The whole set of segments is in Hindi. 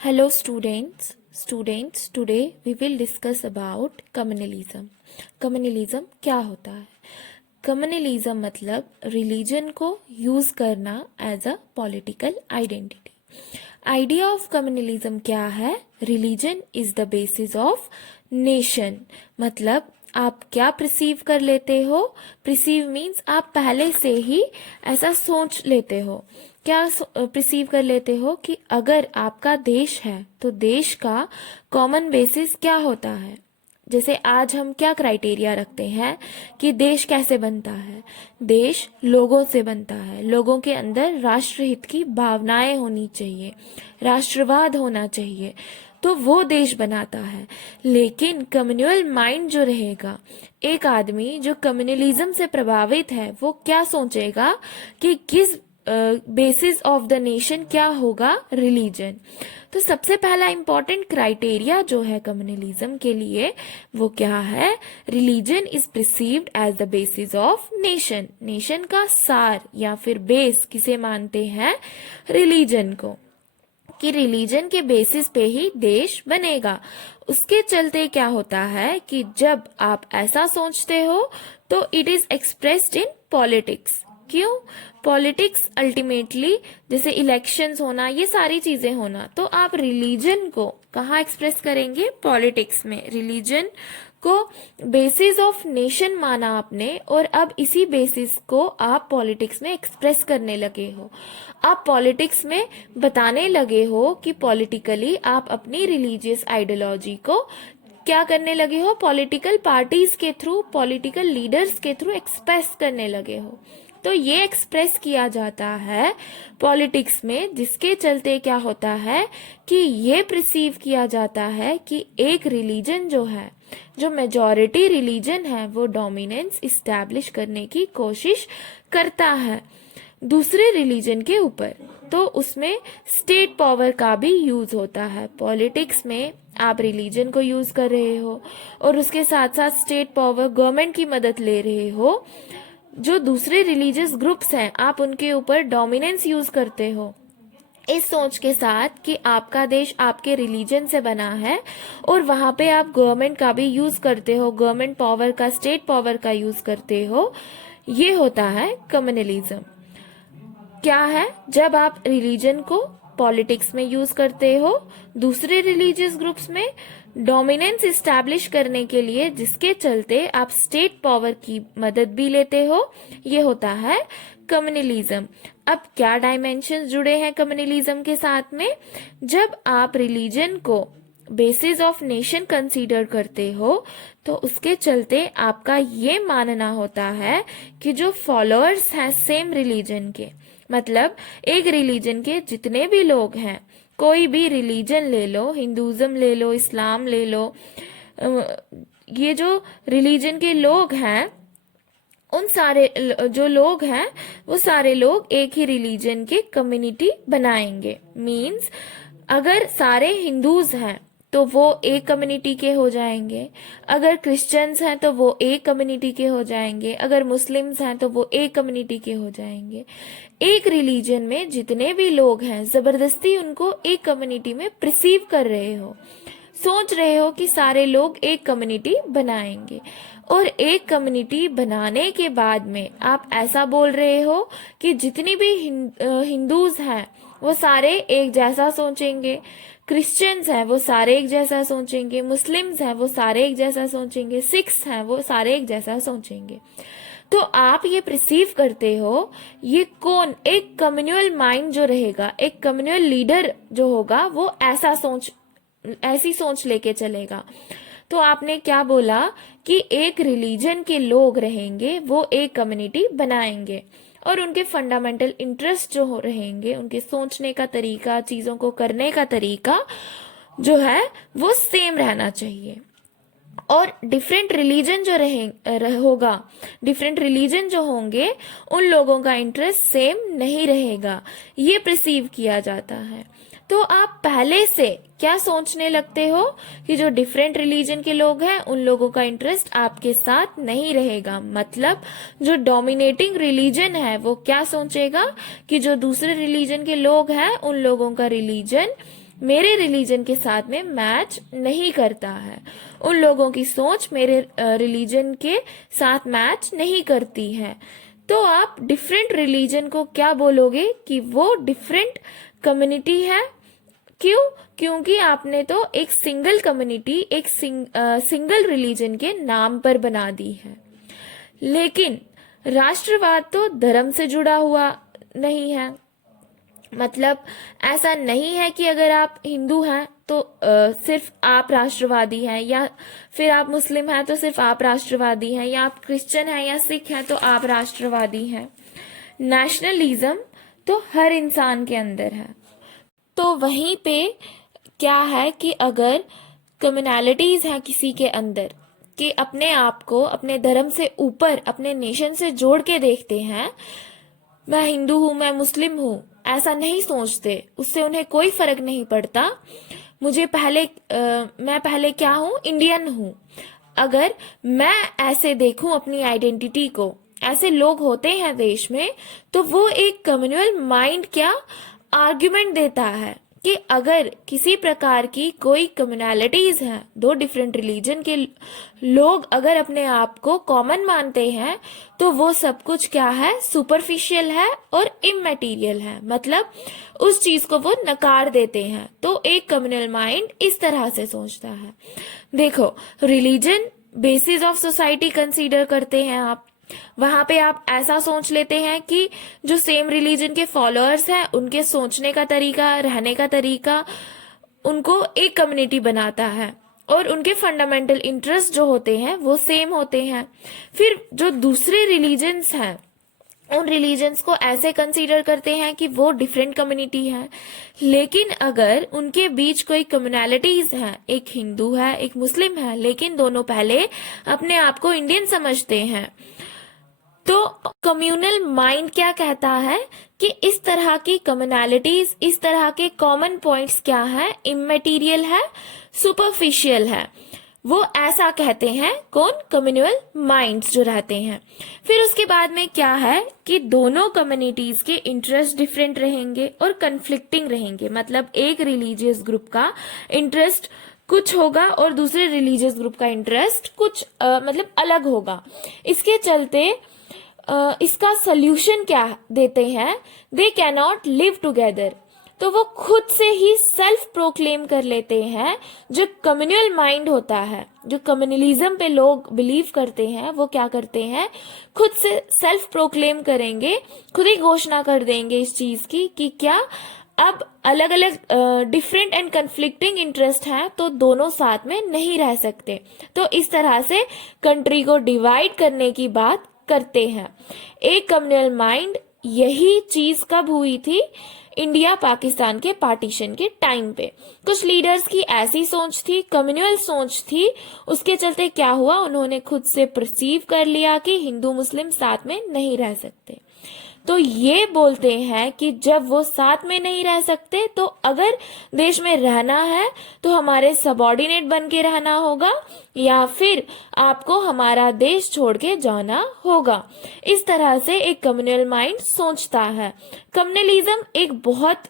Hello students, today we will discuss about communalism. Communalism क्या होता है? Communalism मतलब religion को use करना as a political identity. Idea of communalism क्या है? Religion is the basis of nation. मतलब आप क्या प्रिसीव कर लेते हो? प्रिसीव मीन्स आप पहले से ही ऐसा सोच लेते हो. क्या प्रिसीव कर लेते हो कि अगर आपका देश है तो देश का कॉमन बेसिस क्या होता है. जैसे आज हम क्या क्राइटेरिया रखते हैं कि देश कैसे बनता है. देश लोगों से बनता है. लोगों के अंदर राष्ट्रहित की भावनाएं होनी चाहिए, राष्ट्रवाद होना चाहिए, तो वो देश बनाता है. लेकिन कम्युनल माइंड जो रहेगा, एक आदमी जो कम्युनलिज्म से प्रभावित है वो क्या सोचेगा कि किस बेसिस ऑफ द नेशन क्या होगा? रिलीजन. तो सबसे पहला इंपॉर्टेंट क्राइटेरिया जो है कम्युनलिज्म के लिए वो क्या है? Religion is perceived as the basis of nation. Nation का सार या फिर बेस किसे मानते हैं? रिलीजन को, कि रिलीजन के बेसिस पे ही देश बनेगा. उसके चलते क्या होता है कि जब आप ऐसा सोचते हो तो it is expressed in politics. क्यों? पॉलिटिक्स अल्टीमेटली जैसे इलेक्शंस होना, ये सारी चीजें होना, तो आप रिलीजन को कहाँ एक्सप्रेस करेंगे? पॉलिटिक्स में. रिलीजन को बेसिस ऑफ नेशन माना आपने और अब इसी बेसिस को आप पॉलिटिक्स में एक्सप्रेस करने लगे हो. आप पॉलिटिक्स में बताने लगे हो कि पॉलिटिकली आप अपनी रिलीजियस आइडियोलॉजी को क्या करने लगे हो? पॉलिटिकल पार्टीज के थ्रू, पॉलिटिकल लीडर्स के थ्रू एक्सप्रेस करने लगे हो. तो ये एक्सप्रेस किया जाता है पॉलिटिक्स में, जिसके चलते क्या होता है कि ये प्रिसीव किया जाता है कि एक रिलीजन जो है, जो मेजॉरिटी रिलीजन है, वो डोमिनेंस इस्टेब्लिश करने की कोशिश करता है दूसरे रिलीजन के ऊपर. तो उसमें स्टेट पावर का भी यूज होता है. पॉलिटिक्स में आप रिलीजन को यूज कर रहे हो और उसके साथ साथ स्टेट पावर, गवर्नमेंट की मदद ले रहे हो. जो दूसरे रिलीजियस ग्रुप्स हैं आप उनके ऊपर डोमिनेंस यूज करते हो इस सोच के साथ कि आपका देश आपके रिलीजन से बना है और वहां पे आप गवर्नमेंट का भी यूज करते हो, गवर्नमेंट पावर का, स्टेट पावर का यूज करते हो. ये होता है कम्युनलिज्म. क्या है? जब आप रिलीजन को पॉलिटिक्स में यूज करते हो दूसरे रिलीजियस ग्रुप्स में डोमिनेंस इस्टेब्लिश करने के लिए, जिसके चलते आप स्टेट पावर की मदद भी लेते हो, ये होता है कम्युनलिज्म. अब क्या डायमेंशंस जुड़े हैं कम्युनलिज्म के साथ में? जब आप रिलीजन को बेसिस ऑफ नेशन कंसीडर करते हो तो उसके चलते आपका ये मानना होता है कि जो फॉलोअर्स हैं सेम रिलीजन के, मतलब एक रिलीजन के जितने भी लोग हैं, कोई भी रिलीजन ले लो, हिंदुइज्म ले लो, इस्लाम ले लो, ये जो रिलीजन के लोग हैं, उन सारे जो लोग हैं वो सारे लोग एक ही रिलीजन के कम्युनिटी बनाएंगे. मींस अगर सारे हिंदूज हैं तो वो एक कम्युनिटी के हो जाएंगे, अगर क्रिश्चियंस हैं तो वो एक कम्युनिटी के हो जाएंगे, अगर मुस्लिम्स हैं तो वो एक कम्युनिटी के हो जाएंगे. एक रिलीजन में जितने भी लोग हैं जबरदस्ती उनको एक कम्युनिटी में प्रिसीव कर रहे हो, सोच रहे हो कि सारे लोग एक कम्युनिटी बनाएंगे. और एक कम्युनिटी बनाने के बाद में आप ऐसा बोल रहे हो कि जितनी भी हिंदूज हैं वो सारे एक जैसा सोचेंगे, क्रिश्चियंस हैं वो सारे एक जैसा सोचेंगे, मुस्लिम्स हैं वो सारे एक जैसा सोचेंगे, सिख्स हैं वो सारे एक जैसा सोचेंगे. तो आप ये प्रिसीव करते हो, ये कौन? एक कम्युनल माइंड जो रहेगा, एक कम्युनल लीडर जो होगा वो ऐसी सोच लेके चलेगा. तो आपने क्या बोला कि एक रिलीजन के लोग रहेंगे वो एक कम्युनिटी बनाएंगे और उनके फंडामेंटल इंटरेस्ट जो हो रहेंगे, उनके सोचने का तरीका, चीजों को करने का तरीका जो है वो सेम रहना चाहिए. और डिफरेंट रिलीजन जो होगा, डिफरेंट रिलीजन जो होंगे उन लोगों का इंटरेस्ट सेम नहीं रहेगा, ये प्रिसीव किया जाता है. तो आप पहले से क्या सोचने लगते हो कि जो डिफरेंट रिलीजन के लोग हैं उन लोगों का इंटरेस्ट आपके साथ नहीं रहेगा. मतलब जो डोमिनेटिंग रिलीजन है वो क्या सोचेगा कि जो दूसरे रिलीजन के लोग हैं उन लोगों का रिलीजन मेरे रिलीजन के साथ में मैच नहीं करता है, उन लोगों की सोच मेरे रिलीजन के साथ मैच नहीं करती है, तो आप डिफरेंट रिलीजन को क्या बोलोगे कि वो डिफरेंट कम्युनिटी है। क्यों? क्योंकि आपने तो एक सिंगल कम्युनिटी, एक सिंगल रिलीजन के नाम पर बना दी है। लेकिन राष्ट्रवाद तो धर्म से जुड़ा हुआ नहीं है। मतलब ऐसा नहीं है कि अगर आप हिंदू हैं तो सिर्फ आप राष्ट्रवादी हैं, या फिर आप मुस्लिम हैं तो सिर्फ आप राष्ट्रवादी हैं, या आप क्रिश्चियन हैं या सिख हैं तो आप राष्ट्रवादी हैं। नेशनलिज्म तो हर इंसान के अंदर है। तो वहीं पे क्या है कि अगर कम्युनैलिटीज हैं किसी के अंदर कि अपने आप को अपने धर्म से ऊपर अपने नेशन से जोड़ के देखते हैं, मैं हिंदू हूं, मैं मुस्लिम हूं, ऐसा नहीं सोचते, उससे उन्हें कोई फर्क नहीं पड़ता। मैं पहले क्या हूं, इंडियन हूं। अगर मैं ऐसे देखूं अपनी आइडेंटिटी को, ऐसे लोग होते हैं देश में, तो वो एक कम्युनल माइंड क्या आर्ग्यूमेंट देता है कि अगर किसी प्रकार की कोई कम्युनैलिटीज हैं, दो डिफरेंट रिलीजन के लोग अगर अपने आप को कॉमन मानते हैं, तो वो सब कुछ क्या है, सुपरफिशियल है और इमैटीरियल है। मतलब उस चीज को वो नकार देते हैं। तो एक कम्युनल माइंड इस तरह से सोचता है। देखो, religion basis of society consider करते हैं आप, वहां पे आप ऐसा सोच लेते हैं कि जो सेम रिलीजन के फॉलोअर्स हैं, उनके सोचने का तरीका, रहने का तरीका उनको एक कम्युनिटी बनाता है, और उनके फंडामेंटल इंटरेस्ट जो होते हैं वो सेम होते हैं। फिर जो दूसरे रिलीजन्स हैं, उन रिलीजन्स को ऐसे कंसीडर करते हैं कि वो डिफरेंट कम्युनिटी है। लेकिन अगर उनके बीच कोई कम्युनैलिटीज हैं, एक हिंदू है, एक मुस्लिम है, लेकिन दोनों पहले अपने आप को इंडियन समझते हैं, तो कम्युनल माइंड क्या कहता है कि इस तरह की कम्युनैलिटीज, इस तरह के कॉमन पॉइंट्स क्या है, इमैटीरियल है, सुपरफिशियल है। वो ऐसा कहते हैं कौन, कम्युनल माइंड्स जो रहते हैं। फिर उसके बाद में क्या है कि दोनों कम्युनिटीज के इंटरेस्ट डिफरेंट रहेंगे और कन्फ्लिक्टिंग रहेंगे। मतलब एक रिलीजियस ग्रुप का इंटरेस्ट कुछ होगा और दूसरे रिलीजियस ग्रुप का इंटरेस्ट कुछ मतलब अलग होगा। इसके चलते इसका सोल्यूशन क्या देते हैं, they can not live together. तो वो खुद से ही सेल्फ प्रोक्लेम कर लेते हैं। जो कम्युनल माइंड होता है, जो कम्युनलिज्म पे लोग बिलीव करते हैं, वो क्या करते हैं, खुद से सेल्फ प्रोक्लेम करेंगे, खुद ही घोषणा कर देंगे इस चीज की कि क्या अब अलग अलग डिफरेंट एंड कन्फ्लिक्टिंग इंटरेस्ट हैं, तो दोनों साथ में नहीं रह सकते। तो इस तरह से कंट्री को डिवाइड करने की बात करते हैं। एक कम्युनल माइंड, यही चीज कब हुई थी, इंडिया पाकिस्तान के पार्टीशन के टाइम पे। कुछ लीडर्स की ऐसी सोच थी, कम्युनल सोच थी, उसके चलते क्या हुआ, उन्होंने खुद से परसीव कर लिया कि हिंदू मुस्लिम साथ में नहीं रह सकते। तो ये बोलते हैं कि जब वो साथ में नहीं रह सकते, तो अगर देश में रहना है तो हमारे सबऑर्डिनेट बन के रहना होगा, या फिर आपको हमारा देश छोड़ के जाना होगा। इस तरह से एक कम्युनल माइंड सोचता है। कम्युनलिज्म एक बहुत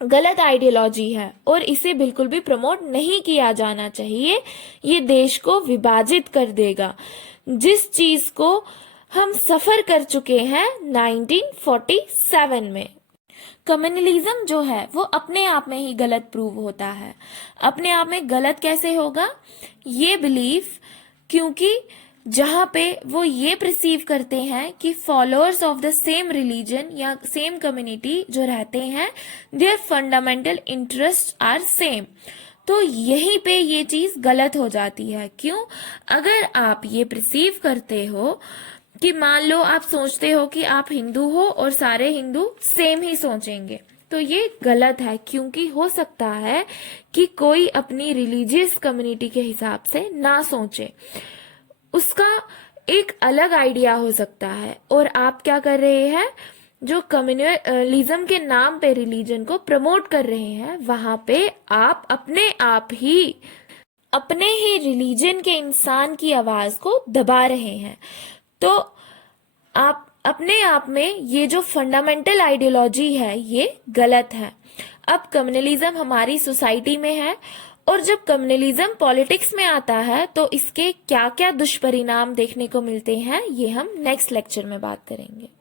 गलत आइडियोलॉजी है और इसे बिल्कुल भी प्रमोट नहीं किया जाना चाहिए। ये देश को विभाजित कर देगा, जिस चीज को हम सफर कर चुके हैं 1947 में। कम्युनलिज्म जो है वो अपने आप में ही गलत प्रूव होता है। अपने आप में गलत कैसे होगा, ये बिलीफ, क्योंकि जहां पे वो ये परसीव करते हैं कि followers of the same religion या सेम कम्युनिटी जो रहते हैं, their fundamental interest are same. तो यहीं पे ये चीज गलत हो जाती है। क्यों? अगर आप ये परसीव करते हो कि मान लो आप सोचते हो कि आप हिंदू हो और सारे हिंदू सेम ही सोचेंगे, तो ये गलत है। क्योंकि हो सकता है कि कोई अपनी रिलीजियस कम्युनिटी के हिसाब से ना सोचे, उसका एक अलग आइडिया हो सकता है, और आप क्या कर रहे हैं, जो कम्युनलिज्म के नाम पे रिलीजन को प्रमोट कर रहे हैं, वहां पे आप अपने ही रिलीजन के इंसान की आवाज को दबा रहे हैं। तो आप अपने आप में ये जो फंडामेंटल आइडियोलॉजी है, ये गलत है। अब कम्युनलिज्म हमारी सोसाइटी में है, और जब कम्युनलिज्म पॉलिटिक्स में आता है तो इसके क्या क्या दुष्परिणाम देखने को मिलते हैं, ये हम नेक्स्ट लेक्चर में बात करेंगे।